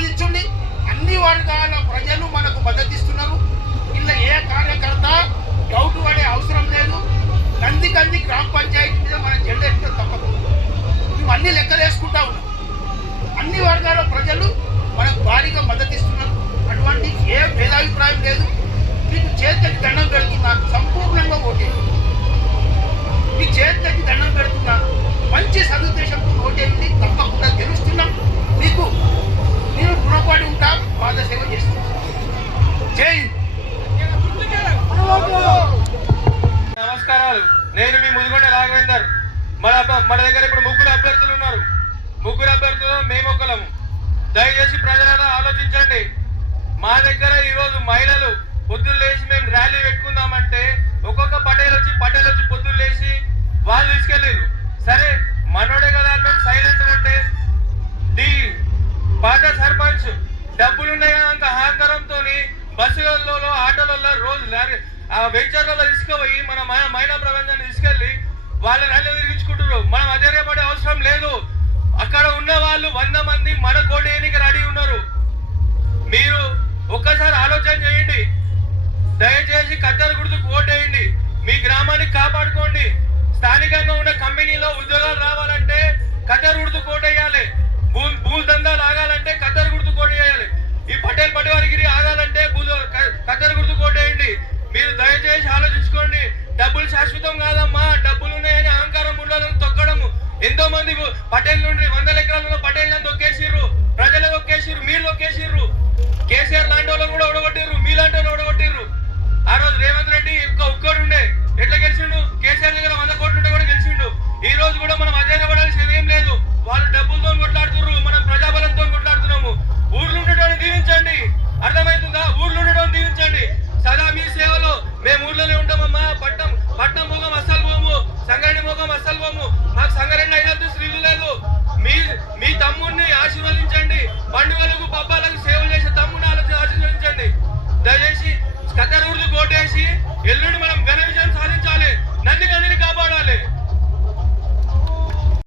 ఆలోచించండి. అన్ని వర్గాల ప్రజలు మనకు మద్దతిస్తున్నారు ఇలా ఏ కార్యకర్త డౌట్ పడే అవసరం లేదు. కంది కంది గ్రామ పంచాయతీ మీద మన జెండా ఎక్కడ తప్పదు. మేము అన్ని లెక్కలు వేసుకుంటా ఉన్నాం. అన్ని వర్గాల ప్రజలు మనకు భారీగా మద్దతిస్తున్నారు అటువంటి ఏ భేదాభిప్రాయం లేదు. మీకు చేతికి దండం పెడుతున్నారు నేను మీ ముదిగొండ రాఘవేందర్. మన మన దగ్గర ఇప్పుడు ముగ్గురు అభ్యర్థులు ఉన్నారు. ముగ్గురు అభ్యర్థులు మేము ఒకలము. దయచేసి ప్రజలను ఆలోచించండి. మా దగ్గర ఈరోజు మహిళలు పొద్దున్న లేచి మేము ర్యాలీ పెట్టుకుందామంటే ఒక్కొక్క పటేల్ వచ్చి పటేల్ వచ్చి పొద్దున్న లేచి వాళ్ళు తీసుకెళ్ళారు సరే మనోడే కదా మేము సైలెంట్ ఉంటే ది పాత సర్పంచ్ డబ్బులున్నాయి అంత అహంకారంతో బస్సులలో ఆటోలలో రోజు లారీ ఆ వెంచర్లలో తీసుకుపోయి మన మ- మహిళా ప్రపంచాన్ని తీసుకెళ్ళి వాళ్ళ రైలు తిరిగించుకుంటారు మనం అధైర్యపడే అవసరం లేదు. అక్కడ ఉన్న వాళ్ళు వంద మంది మన కోటేయనికి రెడీ ఉన్నారు. మీరు ఒక్కసారి ఆలోచన చేయండి. దయచేసి కత్తెర గుర్తుకు ఓటేయండి. మీ గ్రామాన్ని కాపాడుకోండి. స్థానికంగా ఉన్న కంపెనీలో ఉద్యోగాలు రావాలంటే కత్తెర మీరు దయచేసి ఆలోచించుకోండి. డబ్బులు శాశ్వతం కాదమ్మా. డబ్బులు ఉన్నాయని అహంకారం ఉండాలని తొక్కడము. ఎంతో మంది పటేల్ నుండి వందల ఎకరాలలో పటేల్ సంగరెడ్డి మొఖం అస్సలు పోము మాకు సంగరెడ్డి అయినంత స్త్రీలు లేదు. మీ మీ తమ్ముడిని ఆశీర్వదించండి. పండుగలకు పబ్బాలకు సేవలు చేసే తమ్ముడు ఆలోచన ఆశీర్వదించండి. దయచేసి కథ ఊర్లు కోటేసి ఎల్లుండి